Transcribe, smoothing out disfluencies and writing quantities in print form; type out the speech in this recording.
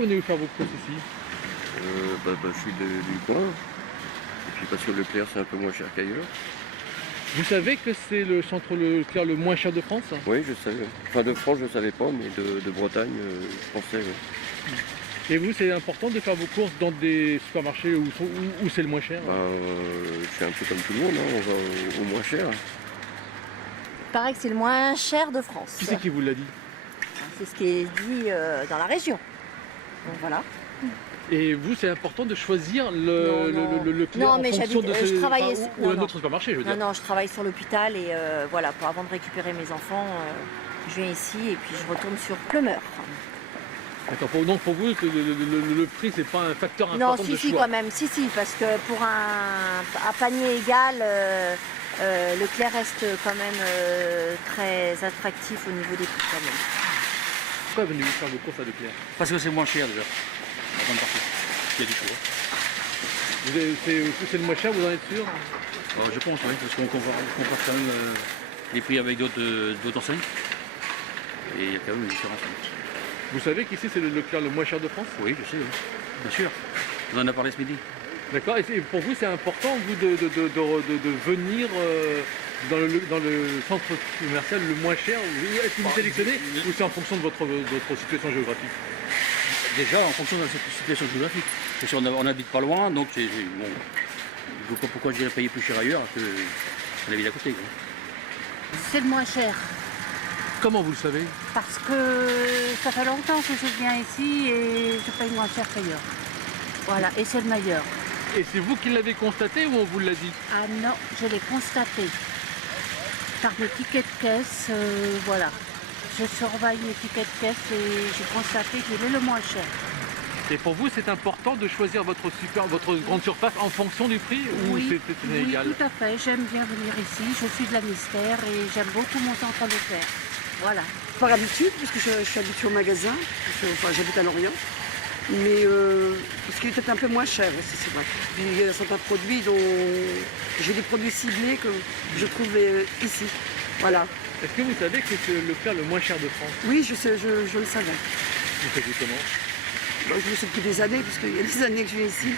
venez-vous faire vos courses ici? Je suis du coin. Et puis parce que Leclerc c'est un peu moins cher qu'ailleurs. Vous savez que c'est le centre Leclerc le moins cher de France? Oui, je savais. Enfin de France je ne savais pas, mais de Bretagne je pensais. Ouais. Et vous, c'est important de faire vos courses dans des supermarchés où c'est le moins cher? Je fais un peu comme tout le monde, hein, on va au moins cher. Il paraît que c'est le moins cher de France. Qui c'est qui vous l'a dit? C'est ce qui est dit dans la région. Donc voilà. Et vous, c'est important de choisir le Leclerc Non, en mais fonction de je travaillais... ou un autre supermarché, je veux dire. Non, je travaille sur l'hôpital et voilà, avant de récupérer mes enfants, je viens ici et puis je retourne sur Pleumeur. D'accord, donc pour vous, le prix, c'est pas un facteur Non, important de si, choix? quand même, si, parce que pour un panier égal, Leclerc reste quand même très attractif au niveau des prix quand même. Pourquoi venez-vous faire vos courses à Leclerc? Parce que c'est moins cher déjà, la grande partie. Il y a du choix. C'est le moins cher, vous en êtes sûr? Je pense, oui, parce qu'on compare quand même les prix avec d'autres enseignes. Et il y a quand même une différence. Vous savez qu'ici, c'est le Leclerc le moins cher de France? Oui, je sais, oui. Bien sûr. On en a parlé ce midi. D'accord, et pour vous, c'est important, vous, de venir dans le centre commercial le moins cher? Est-ce que vous sélectionnez ou c'est en fonction de votre situation géographique? Déjà, en fonction de la situation géographique. Parce qu'on n'habite pas loin, donc bon, je vois pas pourquoi je dirais payer plus cher ailleurs que la ville à côté. Quoi. C'est le moins cher. Comment vous le savez? Parce que ça fait longtemps que je viens ici et je paye moins cher qu'ailleurs. Voilà, et c'est le meilleur. Et c'est vous qui l'avez constaté ou on vous l'a dit? Ah non, je l'ai constaté. Par mes tickets de caisse, voilà. Je surveille mes tickets de caisse et j'ai constaté qu'il est le moins cher. Et pour vous, c'est important de choisir votre grande surface en fonction du prix ou Oui, c'est oui, inégal? tout à fait. J'aime bien venir ici. Je suis de la Mystère et j'aime beaucoup mon centre Leclerc. Voilà. Par habitude, parce que je suis habituée au magasin, j'habite à Lorient, mais parce qu'il est peut-être un peu moins cher aussi, c'est vrai. Puis, il y a certains produits dont j'ai des produits ciblés que je trouve ici. Voilà. Est-ce que vous savez que c'est le Leclerc le moins cher de France? Oui, je sais, je le savais. Vous faites comment? Je le sais depuis des années, parce qu'il y a des années que je viens ici.